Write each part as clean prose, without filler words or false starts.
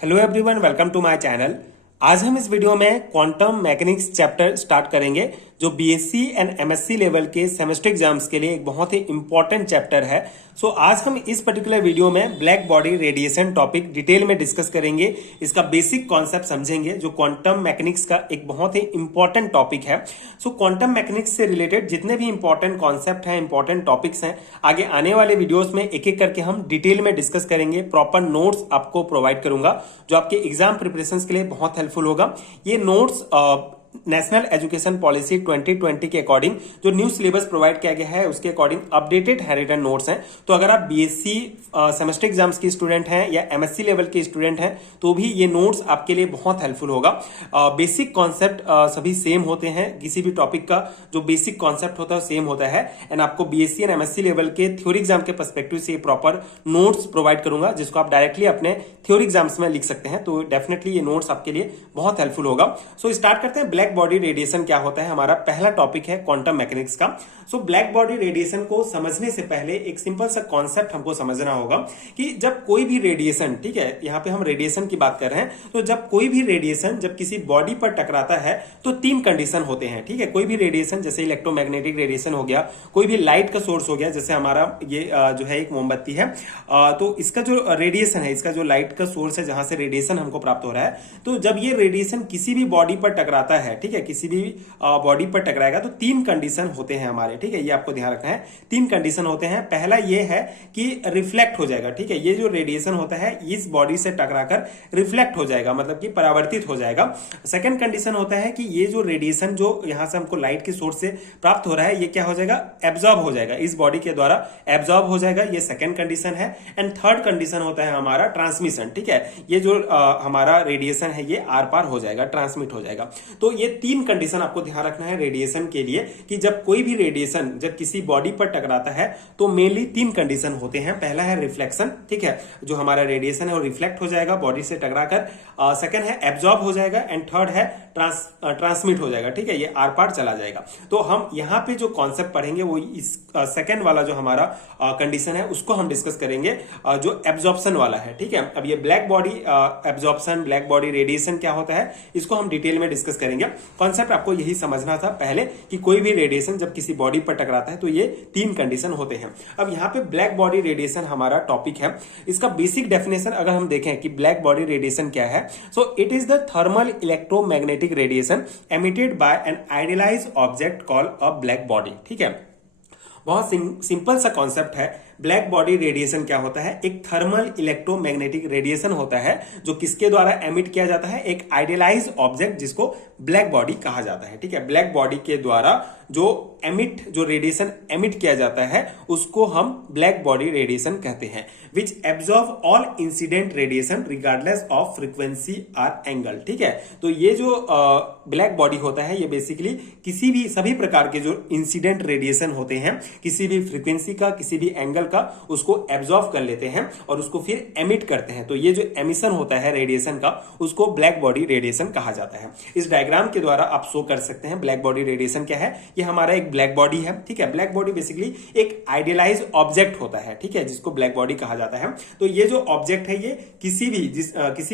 Hello everyone, welcome to my channel. आज हम इस वीडियो में क्वांटम मैकेनिक्स चैप्टर स्टार्ट करेंगे जो बीएससी एंड एमएससी लेवल के सेमेस्टर एग्जाम्स के लिए एक बहुत ही इंपॉर्टेंट चैप्टर है। सो आज हम इस पर्टिकुलर वीडियो में black body radiation topic detail में डिस्कस करेंगे। इसका बेसिक कॉन्सेप्ट समझेंगे जो क्वांटम मैकेनिक्स का एक बहुत ही इंपॉर्टेंट टॉपिक है। सो क्वांटम मैकेनिक्स से रिलेटेड जितने भी इंपॉर्टेंट कॉन्सेप्ट हैं, इंपॉर्टेंट टॉपिक्स हैं, आगे आने वाले वीडियोस में एक एक करके हम डिटेल में डिस्कस करेंगे। प्रॉपर नोट्स आपको प्रोवाइड करूंगा जो आपके एग्जाम प्रिपरेशन के लिए बहुत हेल्पफुल होगा। ये नोट्स नेशनल एजुकेशन पॉलिसी 2020 के अकॉर्डिंग जो न्यू सिलेबस प्रोवाइड किया गया है उसके अकॉर्डिंग अपडेटेड है रिटन नोट्स हैं। तो अगर आप बीएससी सेमेस्टर एग्जाम्स की स्टूडेंट हैं या एमएससी लेवल के स्टूडेंट हैं तो भी ये नोट्स आपके लिए बहुत हेल्पफुल होगा। बेसिक कॉन्सेप्ट सभी सेम होते हैं, किसी भी टॉपिक का जो बेसिक कॉन्सेप्ट होता है सेम होता है। एंड आपको बीएससी एंड एमएससी लेवल के थ्योरी एग्जाम के पर्सपेक्टिव से प्रॉपर नोट्स प्रोवाइड करूंगा जिसको आप डायरेक्टली अपने थ्योरी एग्जाम्स में लिख सकते हैं। तो डेफिनेटली ये नोट्स आपके लिए बहुत हेल्पफुल होगा। सो स्टार्ट करते हैं। ब्लैक बॉडी रेडिएशन क्या होता है, हमारा पहला टॉपिक है क्वांटम मैकेनिक्स का। सो ब्लैक बॉडी रेडिएशन को समझने से पहले एक सिंपल सा कॉन्सेप्ट हमको समझना होगा कि जब कोई भी रेडिएशन, ठीक है, यहां पे हम रेडिएशन की बात कर रहे हैं, तो जब कोई भी रेडिएशन जब किसी बॉडी पर टकराता है तो तीन कंडीशन होते हैं। ठीक है, कोई भी रेडिएशन जैसे इलेक्ट्रोमैग्नेटिक रेडिएशन हो गया, कोई भी लाइट का सोर्स हो गया, जैसे हमारा ये जो है एक मोमबत्ती है, तो इसका जो रेडिएशन है, इसका जो लाइट का सोर्स है जहां से रेडिएशन हमको प्राप्त हो रहा है, तो जब ये रेडिएशन किसी भी बॉडी पर टकराता है, ठीक है, किसी भी बॉडी पर टकराएगा तो तीन कंडीशन होते हैं हमारे। ठीक है, ये आपको ध्यान रखना है, तीन कंडीशन होते हैं। पहला ये है कि रिफ्लेक्ट हो जाएगा। ठीक है, ये जो रेडिएशन होता है इस बॉडी से टकराकर रिफ्लेक्ट हो जाएगा, मतलब कि परावर्तित हो जाएगा। सेकंड कंडीशन होता है कि ये जो रेडिएशन जो यहां से हमको लाइट के सोर्स से प्राप्त हो रहा है ये क्या हो जाएगा, एब्जॉर्ब हो जाएगा, इस बॉडी के द्वारा एब्जॉर्ब हो जाएगा। ये सेकंड कंडीशन है। एंड थर्ड कंडीशन होता है हमारा ट्रांसमिशन। ठीक है, ये जो हमारा रेडिएशन है ये आर पार हो जाएगा, ट्रांसमिट हो जाएगा। तो ये तीन कंडीशन आपको ध्यान रखना है रेडिएशन के लिए कि जब कोई भी रेडिएशन जब किसी बॉडी पर टकराता है तो मेनली तीन कंडीशन होते हैं। पहला है रिफ्लेक्शन, ठीक है, जो हमारा रेडिएशन है वो रिफ्लेक्ट हो जाएगा बॉडी से टकराकर। सेकंड है एब्जॉर्ब हो जाएगा एंड थर्ड है ट्रांसमिट हो जाएगा। ठीक है, ये आर पार चला जाएगा। तो हम यहां पे जो कॉन्सेप्ट पढ़ेंगे वो इस सेकंड वाला जो हमारा कंडीशन है उसको हम डिस्कस करेंगे, जो एब्जॉर्प्शन वाला है। ठीक है, अब ये black body absorption, black body radiation क्या होता है इसको हम डिटेल में डिस्कस करेंगे। कॉन्सेप्ट आपको यही समझना था पहले कि कोई भी रेडिएशन जब किसी बॉडी पर टकराता है तो ये तीन कंडीशन होते हैं। अब यहाँ पे ब्लैक बॉडी रेडिएशन हमारा टॉपिक है। इसका बेसिक डेफिनेशन अगर हम देखें कि ब्लैक बॉडी रेडिएशन क्या है, so it is the thermal electromagnetic radiation emitted by an idealised object called a black body. ठीक है, बहुत सिंपल सा कॉन्सेप्ट है। ब्लैक बॉडी रेडिएशन क्या होता है, एक थर्मल इलेक्ट्रोमैग्नेटिक रेडिएशन होता है जो किसके द्वारा एमिट किया जाता है, एक आइडियलाइज्ड ऑब्जेक्ट जिसको ब्लैक बॉडी कहा जाता है। ठीक है, ब्लैक बॉडी के द्वारा जो रेडिएशन एमिट किया जाता है उसको हम ब्लैक बॉडी रेडिएशन कहते हैं, विच absorb all incident radiation regardless of frequency R angle. ठीक है, तो ये जो ब्लैक बॉडी होता है ये बेसिकली किसी भी सभी प्रकार के जो इंसिडेंट रेडिएशन होते हैं, किसी भी फ्रीक्वेंसी का, किसी भी एंगल का, उसको एब्जॉर्ब कर लेते हैं और उसको फिर एमिट करते हैं। तो ये जो एमिशन होता है रेडिएशन का उसको ब्लैक बॉडी रेडिएशन कहा जाता है। इस डायग्राम के द्वारा आप शो कर सकते हैं ब्लैक बॉडी रेडिएशन क्या है। ये हमारा एक ब्लैक बॉडी है। ठीक है, ब्लैक बॉडी बेसिकली एक आइडियलाइज्ड ऑब्जेक्ट होता है, ठीक है, जिसको ब्लैक बॉडी कहा जाता है। तो ये जो ऑब्जेक्ट है ये किसी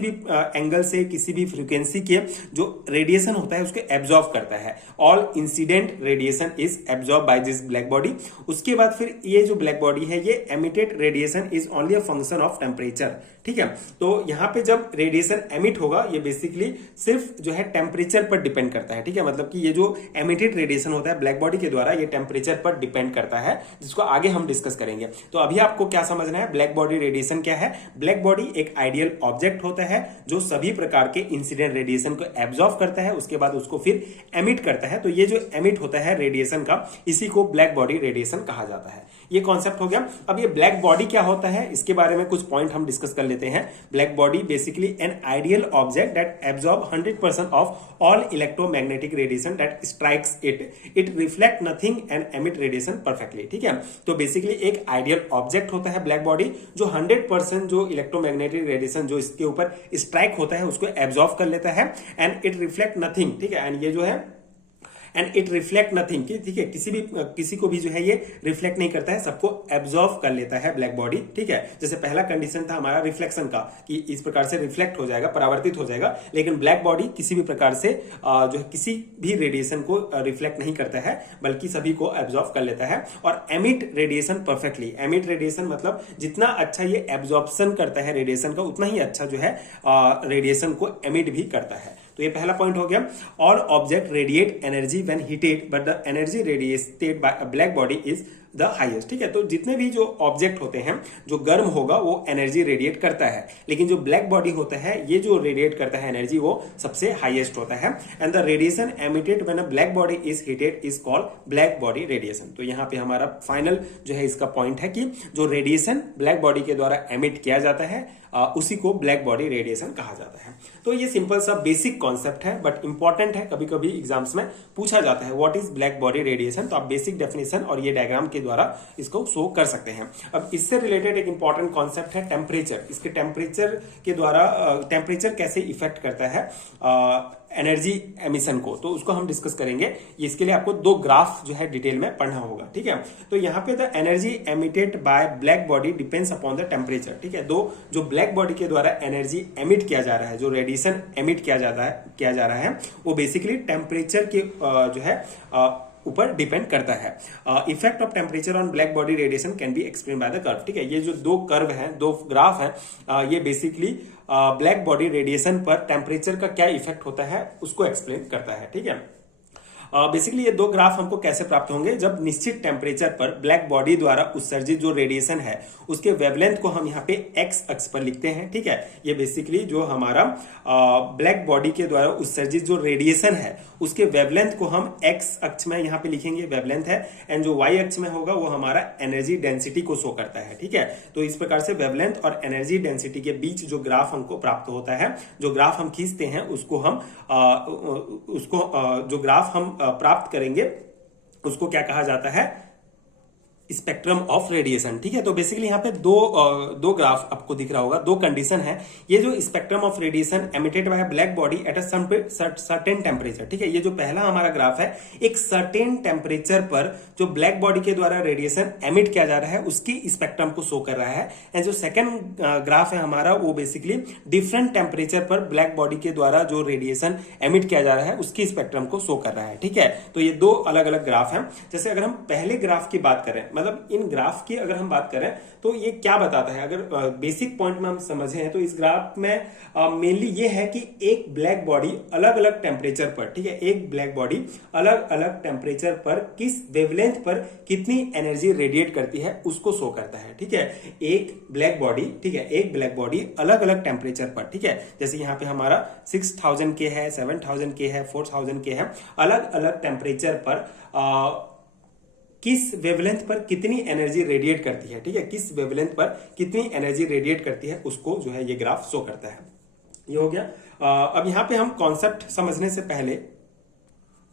भी एंगल से, किसी भी फ्रीक्वेंसी के जो रेडिएशन होता है उसको एब्जॉर्ब करता है। All incident radiation is absorb by this black body. उसके बाद फिर ये जो ब्लैक बॉडी है ये emitted radiation is only a function of temperature. ठीक है, तो यहां पे जब रेडिएशन एमिट होगा ये बेसिकली सिर्फ जो है टेम्परेचर पर डिपेंड करता है। ठीक है, मतलब कि ये जो एमिटेड रेडिएशन होता है ब्लैक बॉडी के द्वारा ये टेम्परेचर पर डिपेंड करता है, जिसको आगे हम डिस्कस करेंगे। तो अभी आपको क्या समझना है, ब्लैक बॉडी रेडिएशन क्या है। ब्लैक बॉडी एक आइडियल ऑब्जेक्ट होता है जो सभी प्रकार के इंसिडेंट रेडिएशन को एब्जॉर्ब करता है, उसके बाद उसको फिर एमिट करता है। तो ये जो एमिट होता है रेडिएशन का इसी को ब्लैक बॉडी रेडिएशन कहा जाता है। ये कॉन्सेप्ट हो गया। अब ये ब्लैक बॉडी क्या होता है इसके बारे में कुछ पॉइंट हम डिस्कस कर लेते हैं। Black body basically an ideal object that absorb 100% of all electromagnetic radiation that strikes it reflect nothing and emit radiation perfectly. ठीक है, तो बेसिकली एक आइडियल ऑब्जेक्ट होता है ब्लैक बॉडी जो 100% जो इलेक्ट्रोमैग्नेटिक रेडिएशन जो इसके ऊपर स्ट्राइक होता है उसको एब्जॉर्ब कर लेता है एंड इट रिफ्लेक्ट नथिंग। ठीक है, एंड ये जो है एंड इट रिफ्लेक्ट नथिंग, ठीक है, किसी को भी जो है ये रिफ्लेक्ट नहीं करता है, सबको एब्जॉर्व कर लेता है ब्लैक बॉडी, ठीक है। जैसे पहला कंडीशन था हमारा रिफ्लेक्शन का कि इस प्रकार से रिफ्लेक्ट हो जाएगा, परावर्तित हो जाएगा, लेकिन ब्लैक बॉडी किसी भी प्रकार से जो है किसी भी रेडिएशन को रिफ्लेक्ट नहीं करता है, बल्कि सभी को एब्जॉर्व कर लेता है और emit radiation perfectly. Emit radiation मतलब जितना अच्छा ये एब्जॉर्प्शन करता है रेडिएशन का, उतना ही अच्छा जो है रेडिएशन को एमिट भी करता है। तो ये पहला पॉइंट हो गया। All object radiate energy when heated but the energy radiated by a black body is the highest, ठीक है। तो जितने भी जो ऑब्जेक्ट होते हैं जो गर्म होगा वो एनर्जी रेडिएट करता है, लेकिन जो ब्लैक बॉडी होता है ये जो रेडिएट करता है एनर्जी वो सबसे हाईएस्ट होता है। And the radiation emitted when a black body is heated is called black body radiation. तो यहाँ पे हमारा फाइनल जो है इसका पॉइंट है कि जो रेडिएशन ब्लैक बॉडी के द्वारा एमिट किया जाता है उसी को ब्लैक बॉडी रेडिएशन कहा जाता है। तो ये सिंपल सा बेसिक कॉन्सेप्ट है बट इंपॉर्टेंट है, कभी कभी एग्जाम्स में पूछा जाता है what is black body radiation. तो आप बेसिक डेफिनेशन और ये डायग्राम के द्वारा इसको शो कर सकते हैं। अब इससे रिलेटेड एक इंपॉर्टेंट कॉन्सेप्ट है टेम्परेचर। इसके टेम्परेचर के द्वारा टेम्परेचर कैसे इफेक्ट करता है एनर्जी एमिशन को, तो उसको हम डिस्कस करेंगे। इसके लिए आपको दो ग्राफ जो है डिटेल में पढ़ना होगा, ठीक है। तो यहाँ पे the energy emitted by black body depends upon the temperature, ठीक है। जो ब्लैक बॉडी के द्वारा एनर्जी एमिट किया जा रहा है, जो रेडिएशन एमिट किया जा रहा है वो बेसिकली टेम्परेचर के जो है ऊपर डिपेंड करता है। Effect of temperature on black body radiation can be explain by the curve, ठीक है। ये जो दो कर्व हैं, दो ग्राफ हैं, ये बेसिकली ब्लैक बॉडी रेडिएशन पर टेम्परेचर का क्या इफेक्ट होता है उसको एक्सप्लेन करता है, ठीक है। बेसिकली ये दो ग्राफ हमको कैसे प्राप्त होंगे, जब निश्चित टेम्परेचर पर ब्लैक बॉडी द्वारा उत्सर्जित जो रेडिएशन है उसके वेवलेंथ को हम यहाँ पे एक्स अक्ष पर लिखते हैं, ठीक है। ये बेसिकली जो हमारा ब्लैक बॉडी के द्वारा उत्सर्जित जो रेडिएशन है उसके वेवलेंथ को हम एक्स अक्ष में यहाँ पे लिखेंगे, वेवलेंथ है, एंड जो वाई अक्ष में होगा वो हमारा एनर्जी डेंसिटी को शो करता है, ठीक है। तो इस प्रकार से वेवलेंथ और एनर्जी डेंसिटी के बीच जो ग्राफ हमको प्राप्त होता है, जो ग्राफ हम खींचते हैं जो ग्राफ हम प्राप्त करेंगे उसको क्या कहा जाता है, स्पेक्ट्रम ऑफ रेडिएशन, ठीक है। तो बेसिकली यहाँ पे दो ग्राफ आपको दिख रहा होगा, दो कंडीशन है। ये जो spectrum of radiation emitted bye black body at a certain temperature, ठीक है। ये जो पहला हमारा ग्राफ है एक सर्टेन टेम्परेचर पर जो ब्लैक बॉडी के द्वारा रेडिएशन एमिट किया जा रहा है उसकी स्पेक्ट्रम को शो कर रहा है। एंड जो सेकेंड ग्राफ है हमारा वो बेसिकली डिफरेंट टेम्परेचर पर ब्लैक बॉडी के द्वारा जो रेडिएशन एमिट किया जा रहा है उसकी स्पेक्ट्रम को शो कर रहा है, ठीक है। तो ये दो अलग अलग ग्राफ हैं। जैसे अगर हम पहले ग्राफ की बात करें, मतलब इन ग्राफ की अगर हम बात करें तो ये क्या बताता है, अगर बेसिक पॉइंट में हम समझें तो इस ग्राफ में मेनली ये है कि एक ब्लैक बॉडी अलग अलग टेम्परेचर पर, ठीक है, एक ब्लैक बॉडी अलग अलग टेम्परेचर पर किस वेवलेंथ पर कितनी एनर्जी रेडिएट करती है उसको शो करता है, ठीक है। एक ब्लैक बॉडी, ठीक है, एक ब्लैक बॉडी अलग अलग टेम्परेचर पर, ठीक है, जैसे यहाँ पे हमारा 6000 के है, 7000 के है, 4000 के है, अलग अलग टेम्परेचर पर किस वेवलेंथ पर कितनी एनर्जी रेडिएट करती है, ठीक है, किस वेवलेंथ पर कितनी एनर्जी रेडिएट करती है उसको जो है ये ग्राफ शो करता है। ये हो गया। अब यहाँ पे हम कॉन्सेप्ट समझने से पहले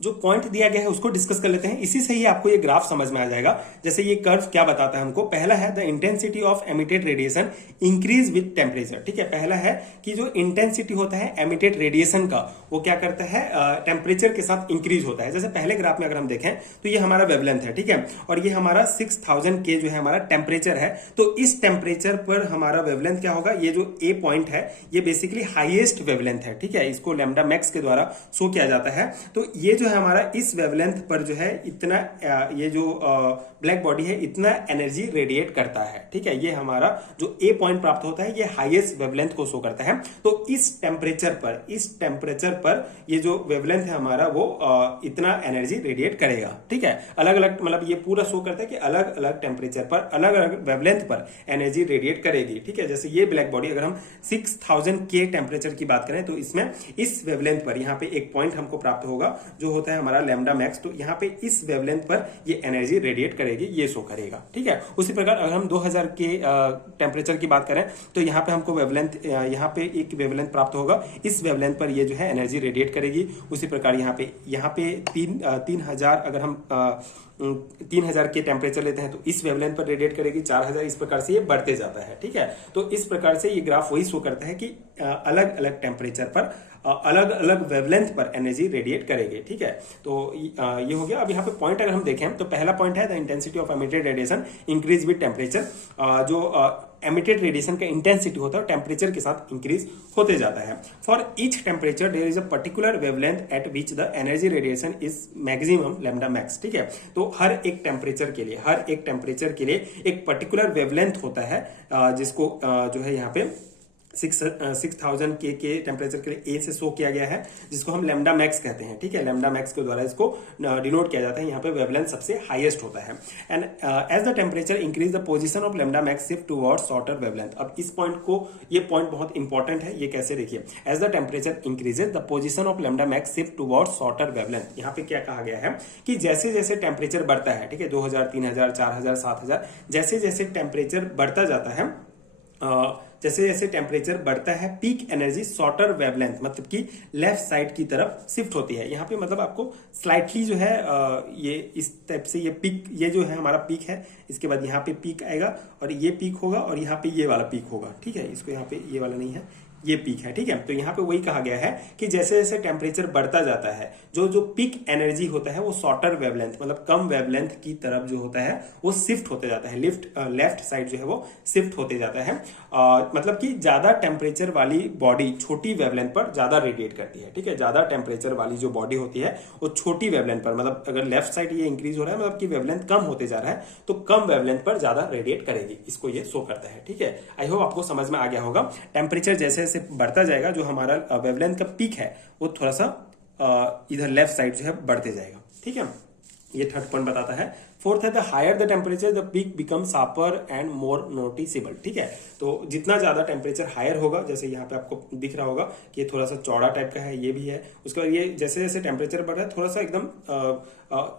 जो पॉइंट दिया गया है उसको डिस्कस कर लेते हैं। इसी से ही आपको ये ग्राफ समझ में आ जाएगा। जैसे ये कर्व क्या बताता है हमको, पहला है the intensity of emitted radiation increase with temperature, ठीक है। पहला है कि जो इंटेंसिटी होता है एमिटेड रेडिएशन का वो क्या करता है, टेम्परेचर के साथ इंक्रीज होता है। जैसे पहले ग्राफ में अगर हम देखें तो ये हमारा वेवलेंथ है, ठीक है, और ये हमारा 6000 के जो है हमारा टेम्परेचर है। तो इस टेम्परेचर पर हमारा वेवलेंथ क्या होगा, ये जो ए पॉइंट है ये बेसिकली हाईएस्ट वेवलेंथ है, ठीक है, इसको लैम्डा मैक्स के द्वारा शो किया जाता है। तो ये जो है हमारा इस वेवलेंथ पर जो है इतना ये जो ब्लैक बॉडी है इतना एनर्जी रेडिएट करता है, ठीक है। ये हमारा जो ए पॉइंट प्राप्त होता है ये हाईएस्ट वेवलेंथ को शो करता है। तो इस टेम्परेचर पर ये जो वेवलेंथ है हमारा वो इतना एनर्जी रेडिएट करेगा, ठीक है। अलग अलग मतलब ये पूरा शो करता है कि अलग अलग टेम्परेचर पर अलग अलग वेवलेंथ पर एनर्जी रेडिएट करेगी, ठीक है। जैसे ये ब्लैक बॉडी अगर हम 6000 के टेम्परेचर की बात करें तो इसमें इस वेवलेंथ पर यहाँ पे एक पॉइंट हमको प्राप्त होगा जो होता है हमारा लैम्डा मैक्स। तो यहाँ पे इस वेवलेंथ पर ये एनर्जी रेडिएट करेगी, ये शो करेगा, ठीक है। उसी प्रकार अगर हम 2000 के टेम्परेचर की बात करें तो यहाँ पे हमको वेवलेंथ, यहाँ पे एक वेवलेंथ प्राप्त होगा, इस वेवलेंथ पर ये जो है एनर्जी रेडिएट करेगी। उसी प्रकार यहाँ पे 3000 अगर हम 3000 के टेम्परेचर लेते हैं तो इस वेवलेंथ पर रेडिएट करेगी, 4000, इस प्रकार से ये बढ़ते जाता है, ठीक है। तो इस प्रकार से ये ग्राफ वही शो करता है कि अलग अलग टेम्परेचर पर अलग अलग वेवलेंथ पर एनर्जी रेडिएट करेगी, ठीक है। है। तो ये हो गया। अब यहाँ पे पॉइंट अगर हम देखें तो पहला पॉइंट है the intensity of emitted radiation increase with temperature. जो एमिटेड रेडिएशन का इंटेंसिटी होता है टेम्परेचर के साथ इंक्रीज होते जाता है। For each temperature there is a particular wavelength at which the energy radiation is maximum lambda max, ठीक है। तो हर एक टेम्परेचर के लिए एक पर्टिकुलर वेवलेंथ होता है, जिसको जो है यहाँ पे 6000 के टेम्परेचर के लिए ए से शो किया गया है, जिसको हम लैम्डा मैक्स कहते हैं, ठीक है। लैम्डा मैक्स के द्वारा इसको डिनोट किया जाता है। यहाँ पे वेवलेंथ सबसे हाईएस्ट होता है। And as the temperature increase the position of lambda max shift towards shorter wavelength. अब इस पॉइंट को, ये पॉइंट बहुत इंपॉर्टेंट है। ये कैसे देखिए, as the temperature increases the position of lambda max shift towards shorter wavelength. यहाँ पे क्या कहा गया है कि जैसे जैसे टेम्परेचर बढ़ता है, ठीक है, 2000, 3000, 4000, 7000, जैसे जैसे टेम्परेचर बढ़ता जाता है, जैसे जैसे टेम्परेचर बढ़ता है, पीक एनर्जी शॉर्टर वेवलेंथ मतलब कि लेफ्ट साइड की तरफ शिफ्ट होती है। यहाँ पे मतलब आपको स्लाइटली जो है ये इस टाइप से ये पीक, ये जो है हमारा पीक है, इसके बाद यहाँ पे पीक आएगा और ये पीक होगा और यहाँ पे ये वाला पीक होगा, ठीक है। इसको यहाँ पे ये वाला नहीं है, ये पीक है, ठीक है। तो यहाँ पे वही कहा गया है कि जैसे जैसे टेम्परेचर बढ़ता जाता है, जो पीक एनर्जी होता है वो शॉर्टर वेवलेंथ मतलब कम वेवलेंथ की तरफ जो होता है वो शिफ्ट होते जाता है, लेफ्ट साइड जो है वो शिफ्ट होते जाता है। मतलब कि ज्यादा टेम्परेचर वाली बॉडी छोटी वेवलेंथ पर ज्यादा रेडिएट करती है, ठीक है। ज्यादा टेम्परेचर वाली जो बॉडी होती है वो छोटी वेवलेंथ पर, मतलब अगर लेफ्ट साइड ये इंक्रीज हो रहा है मतलब कि वेवलेंथ कम होते जा रहा है, तो कम वेवलेंथ पर ज्यादा रेडिएट करेगी, इसको ये शो करता है, ठीक है। आई होप आपको समझ में आ गया होगा। टेम्परेचर जैसे जैसे बढ़ता जाएगा, जो हमारा वेवलेंथ का पीक है वो थोड़ा सा इधर लेफ्ट साइड जो है बढ़ते जाएगा, ठीक है। ये थर्ड पॉइंट बताता है। फोर्थ है the higher the temperature the peak become sharper and more noticeable, ठीक है। तो जितना ज्यादा टेम्परेचर हायर होगा, जैसे यहाँ पे आपको दिख रहा होगा कि ये थोड़ा सा चौड़ा टाइप का है, ये भी है। उसके बाद ये जैसे जैसे टेम्परेचर बढ़ रहा है थोड़ा सा एकदम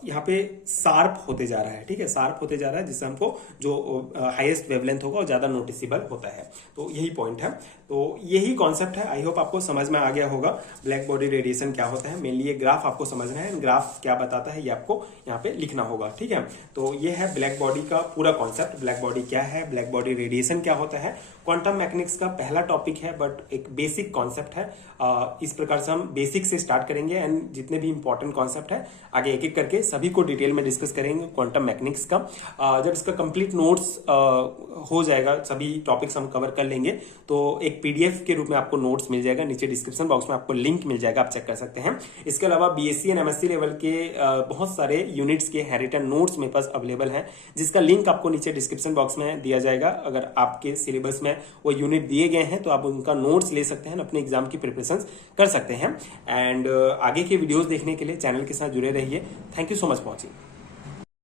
यहाँ पे शार्प होते जा रहा है, ठीक है, शार्प होते जा रहा है, जिससे हमको जो हाईएस्ट वेवलेंथ होगा वो ज्यादा नोटिसेबल होता है। तो यही पॉइंट है, तो यही कॉन्सेप्ट है। आई होप आपको समझ में आ गया होगा ब्लैक बॉडी रेडिएशन क्या होता है। मेनली ये ग्राफ आपको समझना है, ग्राफ क्या बताता है ये आपको यहाँ पे लिखना होगा, ठीक है। तो ये है ब्लैक बॉडी का पूरा कॉन्सेप्ट। ब्लैक बॉडी क्या है, ब्लैक बॉडी रेडिएशन क्या होता है। क्वांटम मैकेनिक्स का पहला टॉपिक है, बट एक बेसिक कॉन्सेप्ट है। इस प्रकार से हम बेसिक से स्टार्ट करेंगे एंड जितने भी इंपॉर्टेंट कॉन्सेप्ट है आगे एक एक करके सभी को डिटेल में डिस्कस करेंगे क्वांटम मैकेनिक्स का। जब इसका कंप्लीट नोट्स हो जाएगा, सभी टॉपिक्स हम कवर कर लेंगे, तो एक पीडीएफ के रूप में आपको नोट्स मिल जाएगा। नीचे डिस्क्रिप्शन बॉक्स में आपको लिंक मिल जाएगा, आप चेक कर सकते हैं। इसके अलावा बीएससी एंड एमएससी लेवल के बहुत सारे यूनिट्स के हैंडरिटन नोट्स मेरे पास अवेलेबल हैं, जिसका लिंक आपको नीचे डिस्क्रिप्शन बॉक्स में दिया जाएगा। अगर आपके सिलेबस में वो यूनिट दिए गए हैं तो आप उनका नोट्स ले सकते हैं, अपने एग्जाम की प्रिपरेशन कर सकते हैं। एंड आगे के वीडियोस देखने के लिए चैनल के साथ जुड़े रहिए। Thank you so much for watching.